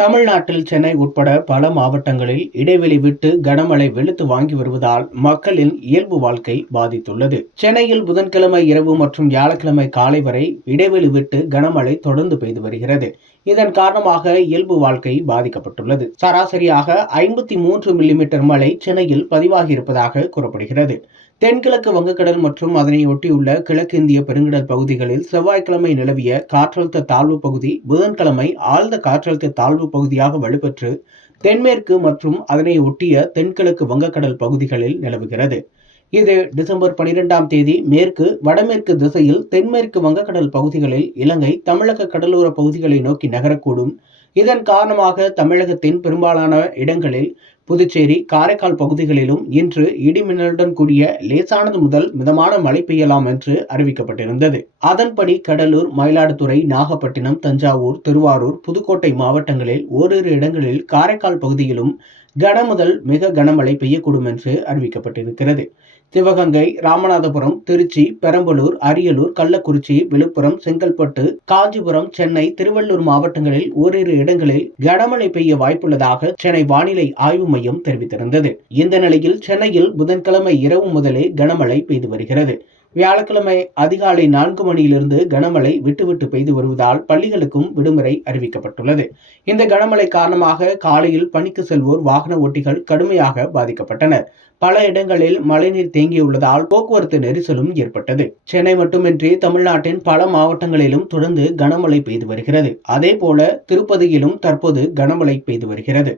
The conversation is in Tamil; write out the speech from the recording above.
தமிழ்நாட்டில் சென்னை உட்பட பல மாவட்டங்களில் இடைவெளி விட்டு கனமழை வெளுத்து வாங்கி வருவதால் மக்களின் இயல்பு வாழ்க்கை பாதித்துள்ளது. சென்னையில் புதன்கிழமை இரவு மற்றும் வியாழக்கிழமை காலை வரை இடைவெளி விட்டு கனமழை தொடர்ந்து பெய்து வருகிறது. இதன் காரணமாக இயல்பு வாழ்க்கை பாதிக்கப்பட்டுள்ளது. சராசரியாக ஐம்பத்தி மூன்று மில்லிமீட்டர் மழை சென்னையில் பதிவாகியிருப்பதாக கூறப்படுகிறது. தென்கிழக்கு வங்கக்கடல் மற்றும் அதனை ஒட்டியுள்ள கிழக்கிந்திய பெருங்கடல் பகுதிகளில் செவ்வாய்க்கிழமை நிலவிய காற்றழுத்த தாழ்வு பகுதி புதன்கிழமை ஆழ்ந்த காற்றழுத்த தாழ்வு பகுதியாக வலுப்பெற்று தென்மேற்கு மற்றும் அதனை ஒட்டிய தென்கிழக்கு வங்கக்கடல் பகுதிகளில் நிலவுகிறது. இது டிசம்பர் பனிரெண்டாம் தேதி மேற்கு வடமேற்கு திசையில் தென்மேற்கு வங்கக்கடல் பகுதிகளில் இலங்கை தமிழக கடலோர பகுதிகளை நோக்கி நகரக்கூடும். இதன் காரணமாக தமிழகத்தின் பெரும்பாலான இடங்களில் புதுச்சேரி காரைக்கால் பகுதிகளிலும் இன்று இடிமின்னலுடன் கூடிய லேசானது முதல் மிதமான மழை பெய்யலாம் என்று அறிவிக்கப்பட்டிருந்தது. அதன்படி கடலூர் மயிலாடுதுறை நாகப்பட்டினம் தஞ்சாவூர் திருவாரூர் புதுக்கோட்டை மாவட்டங்களில் ஓரிரு இடங்களில் காரைக்கால் பகுதியிலும் கன முதல் மிக கனமழை பெய்யக்கூடும் என்று அறிவிக்கப்பட்டிருக்கிறது. சிவகங்கை ராமநாதபுரம் திருச்சி பெரம்பலூர் அரியலூர் கள்ளக்குறிச்சி விழுப்புரம் செங்கல்பட்டு காஞ்சிபுரம் சென்னை திருவள்ளூர் மாவட்டங்களில் ஓரிரு இடங்களில் கனமழை பெய்ய வாய்ப்புள்ளதாக சென்னை வானிலை ஆய்வு மையம் தெரிவித்திருந்தது. இந்த நிலையில் சென்னையில் புதன்கிழமை இரவு முதலே கனமழை பெய்து வருகிறது. வியாழக்கிழமை அதிகாலை நான்கு மணியிலிருந்து கனமழை விட்டுவிட்டு பெய்து வருவதால் பள்ளிகளுக்கும் விடுமுறை அறிவிக்கப்பட்டுள்ளது. இந்த கனமழை காரணமாக காலையில் பணிக்கு செல்வோர் வாகன ஓட்டிகள் கடுமையாக பாதிக்கப்பட்டனர். பல இடங்களில் மழைநீர் தேங்கியுள்ளதால் போக்குவரத்து நெரிசலும் ஏற்பட்டது. சென்னை மட்டுமின்றி தமிழ்நாட்டின் பல மாவட்டங்களிலும் தொடர்ந்து கனமழை பெய்து வருகிறது. அதே போல திருப்பதியிலும் தற்போது கனமழை பெய்து வருகிறது.